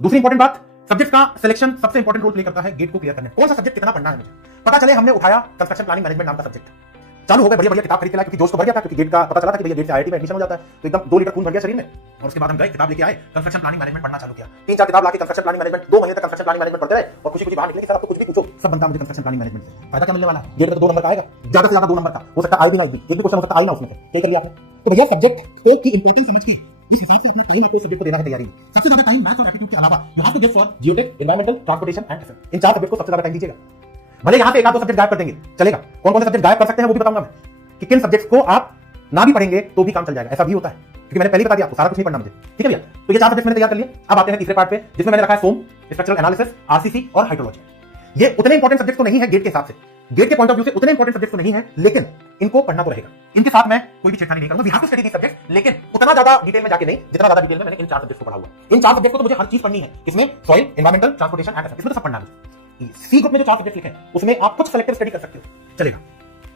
दूसरी इंपॉर्टेंट बात, सब्जेक्ट का सिलेक्शन सबसे इंपॉर्टेंट रोल प्ले करता है गेट को क्लियर करने में। कौन सा सब्जेक्ट कितना पढ़ना है मुझे पता चले, हमने उठाया कंस्ट्रक्शन प्लानिंग मैनेजमेंट नाम का सब्जेक्ट, चालू हो गए बढ़िया बढ़िया किताब खरीद के लाए, क्योंकि जोश तो बढ़ गया था, क्योंकि गेट का पता चला था कि भैया गेट से आईआईटी में एडमिशन हो जाता है, तो एकदम 2 लीटर खून भर गया शरीर में। और उसके बाद हम गए किताब लेके आए, कंस्ट्रक्शन प्लानिंग मैनेजमेंट पढ़ना चालू किया, 3-4 किताब लाके कंस्ट्रक्शन प्लानिंग मैनेजमेंट, 2 महीने तक कंस्ट्रक्शन प्लानिंग मैनेजमेंट पढ़ते रहे और खुशी खुशी बाहर निकले कि सर आप तो कुछ भी पूछो सब बनता है मुझे कंस्ट्रक्शन प्लानिंग मैनेजमेंट से। फायदा क्या मिलने वाला है, गेट में तो 2 नंबर का आएगा, ज्यादा से ज्यादा 2 नंबर का, हो सकता है आए भी ना, एक भी क्वेश्चन हो सकता है आए ना उसमें, क्या कर लिया आपने। तो भैया सब्जेक्ट की इंपॉर्टेंस समझ के जिस हिसाब से अपना टाइम आपको सब्जेक्ट को देना है तैयारी में, सबसे ज्यादा टाइम मैथ्स और एप्टीट्यूड के अलावा you have to give for geotech, environmental, transportation and FM, in 4 subject को सबसे ज्यादा टाइम दीजिएगा। भले यहां से 1-2 सब्जेक्ट गायब कर देंगे चलेगा, कौन कौन से सब्जेक्ट गायब कर सकते हैं वो भी बताऊंगा मैं, कि किन सब्जेक्ट्स को आप ना भी पढ़ेंगे तो भी काम चल जाएगा, ऐसा भी होता है, क्योंकि मैंने पहले बता दिया आपको सारा कुछ नहीं पढ़ना मुझे, ठीक है भैया। तो ये 4 सब्जेक्ट मैंने तैयार कर लिए। अब आते हैं तीसरे पार्ट पे, जिसमें मैंने रखा है सोम, स्ट्रक्चरल एनालिसिस, आरसीसी और हाइड्रोलॉजी। ये उतने इंपॉर्टेंट सब्जेक्ट तो नहीं है गेट के हिसाब से, गेट के पॉइंट ऑफ व्यू से उतने इंपॉर्टेंट सब्जेक्ट तो नहीं है, लेकिन इनको पढ़ना तो रहेगा। इनके साथ मैं कोई भी छेड़खानी नहीं करूंगा, we have to study these subjects, लेकिन उतना ज्यादा डिटेल में जाके नहीं जितना ज्यादा डिटेल में मैंने इन 4 सब्जेक्ट्स को पढ़ा हुआ। इन 4 सब्जेक्ट को तो मुझे हर चीज पढ़नी है, इसमें soil, environmental, transportation and FM, इसमें तो सब पढ़ना है। सी ग्रुप में जो 4 सब्जेक्ट लिखे हैं उसमें आप कुछ सेलेक्टिव स्टडी कर सकते हो, चलेगा।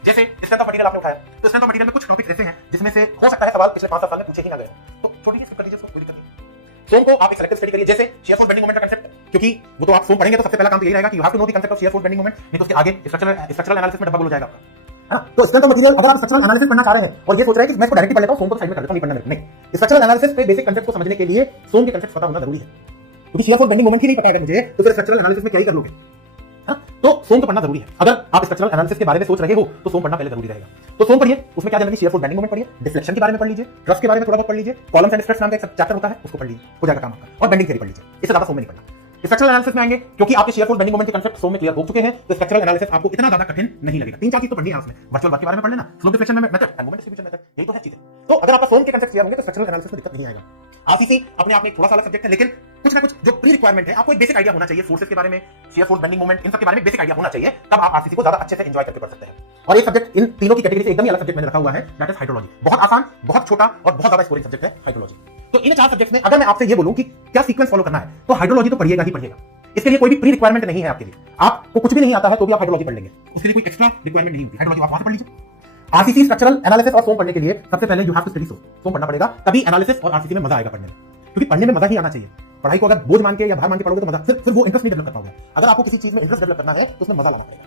जैसे स्ट्रेंथ ऑफ मटेरियल आपने उठाया, तो स्ट्रेंथ ऑफ मटेरियल में कुछ टॉपिक्स ऐसे हैं जिसमें से हो सकता है सवाल पिछले 5-7 साल में पूछे ही ना गए, तो छोड़ दीजिए, स्किप कर दीजिए उसको, कोई दिक्कत नहीं। सोम को आप एक सेलेक्टिव स्टडी करिए, जैसे शियर फोर्स बेंडिंग मोमेंट का कांसेप्ट, क्योंकि वो तो आप सोम पढ़ेंगे तो सबसे पहला काम तो यही रहेगा कि you have to know the concept of shear force bending moment, नहीं तो उसके आगे स्ट्रक्चरल एनालिसिस में डब्बा गोल हो जाएगा आपका, है ना। तो स्ट्रेंथ ऑफ मटेरियल अगर आप स्ट्रक्चरल एनालिसिस पढ़ना चाह रहे हैं और ये सोच रहे हैं कि मैं इसको डायरेक्टली पढ़ लेता हूं, सोम को साइड में कर लेता हूं, नहीं पढ़ना नहीं, स्ट्रक्चरल एनालिसिस पे बेसिक कांसेप्ट को समझने के लिए सोम के कांसेप्ट पता होना जरूरी है, क्योंकि शियर फोर्स बेंडिंग मोमेंट ही नहीं पता है मुझे, तो फिर स्ट्रक्चरल एनालिसिस में क्या ही कर लोगे। तो सोम तो पढ़ना जरूरी है। अगर आप स्ट्रक्चरल एनालिसिस के बारे में सोच रहे हो तो सोम पढ़ना पहले जरूरी रहेगा। तो सोम पढ़िए, उसमें क्या जानना, शियर फोर्स बेंडिंग मोमेंट पढ़िए, डिफ्लेक्शन के बारे में पढ़ लीजिए, ट्रस्ट के बारे में थोड़ा बहुत पढ़ लीजिए, कॉलम्स एंड स्ट्रेस नाम का एक चैप्टर होता है उसको पढ़ लीजिए, हो जाएगा काम आपका, और बेंडिंग थ्योरी पढ़ लीजिए, इससे ज्यादा सोम में नहीं पढ़ना। स्ट्रक्चरल एनालिसिस में आएंगे, क्योंकि आपके शियर फोर्स बेंडिंग मोमेंट के कांसेप्ट सोम में क्लियर हो चुके हैं, तो स्ट्रक्चरल एनालिसिस आपको इतना ज्यादा कठिन नहीं लगेगा। 3-4 चीज तो पढ़नी है उसमें, वर्चुअल वर्क के बारे में पढ़ लेना, स्लोप डिफ्लेक्शन में method end moment distribution method, यही तो है चीजें। तो अगर आपका सोम के कांसेप्ट क्लियर होंगे तो स्ट्रक्चरल एनालिसिस में दिक्कत नहीं आएगा। आरसीसी अपने आप में थोड़ा सा अलग सब्जेक्ट है, लेकिन कुछ ना कुछ जो प्री रिक्वायरमेंट है, आपको एक बेसिक आइडिया होना चाहिए फोर्सेस के बारे में, शियर फोर्स बेंडिंग मोमेंट, इन सब के बारे में बेसिक आइडिया होना चाहिए, तब आप आरसीसी को ज्यादा अच्छे से एंजॉय करके पढ़ सकते हैं। और एक सब्जेक्ट इन तीनों की कैटेगरी से एकदम ही अलग सब्जेक्ट मैंने रखा हुआ है, दैट इज हाइड्रोलॉजी। बहुत आसान, बहुत छोटा और बहुत ज्यादा स्कोरिंग सब्जेक्ट है हाइड्रोलॉजी। तो इन 4 सब्जेक्ट्स में अगर मैं आपसे ये बोलूं कि क्या सीक्वेंस फॉलो करना है, तो हाइड्रोलॉजी तो पढ़िएगा ही पढ़िएगा, इसके लिए कोई भी प्री रिक्वायरमेंट नहीं है आपके लिए, आपको कुछ भी नहीं आता है तो भी आप हाइड्रोलॉजी पढ़ लेंगे, उसके लिए कोई एक्स्ट्रा रिक्वायरमेंट नहीं होती, हाइड्रोलॉजी आप वहां से पढ़ लीजिए। आरसीसी, स्ट्रक्चरल एनालिसिस और सोम पढ़ने के लिए सबसे पहले यू हैव टू स्टडी सोम पढ़ना पड़ेगा, तभी एनालिसिस और आरसीसी में मजा आएगा पढ़ने में, क्योंकि पढ़ने में मजा ही आना चाहिए। पढ़ाई को अगर बोझ मान के या भार मान के पढ़ोगे तो मजा, फिर वो इंटरेस्ट नहीं डेवलप कर पाओगे। अगर आपको किसी चीज में इंटरेस्ट डेवलप करना है तो उसमें मजा लाना पड़ेगा।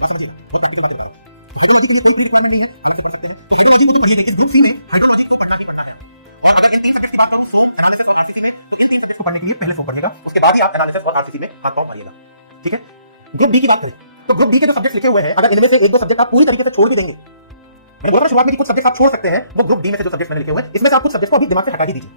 बस समझिए, बहुत प्रैक्टिकल बात है। हाइड्रोलॉजी के लिए कोई प्री रिक्वायरमेंट नहीं है, आप सिर्फ पूछते हैं तो हाइड्रोलॉजी को तो पढ़िएगा, इस ग्रुप सी में हाइड्रोलॉजी को पढ़ना ही पढ़ना है। और अगर ये 3 सब्जेक्ट की बात करूं, सोम, एनालिसिस और आरसीसी में, तो इन 3 सब्जेक्ट्स को पढ़ने के लिए पहले सोम पढ़िएगा, उसके बाद ही आप एनालिसिस और आरसीसी में हाथ पांव मारिएगा, ठीक है। ग्रुप डी की बात करें तो ग्रुप डी के जो सब्जेक्ट लिखे हुए हैं, अगर इनमें से 1-2 सब्जेक्ट आप पूरी तरीके से छोड़ भी देंगे, मैंने बोला था शुरुआत में कि कुछ सब्जेक्ट आप छोड़ सकते हैं, वो ग्रुप डी में से जो सब्जेक्ट मैंने लिखे हुए हैं इसमें से आप कुछ सब्जेक्ट को अभी दिमाग से हटा ही दीजिए।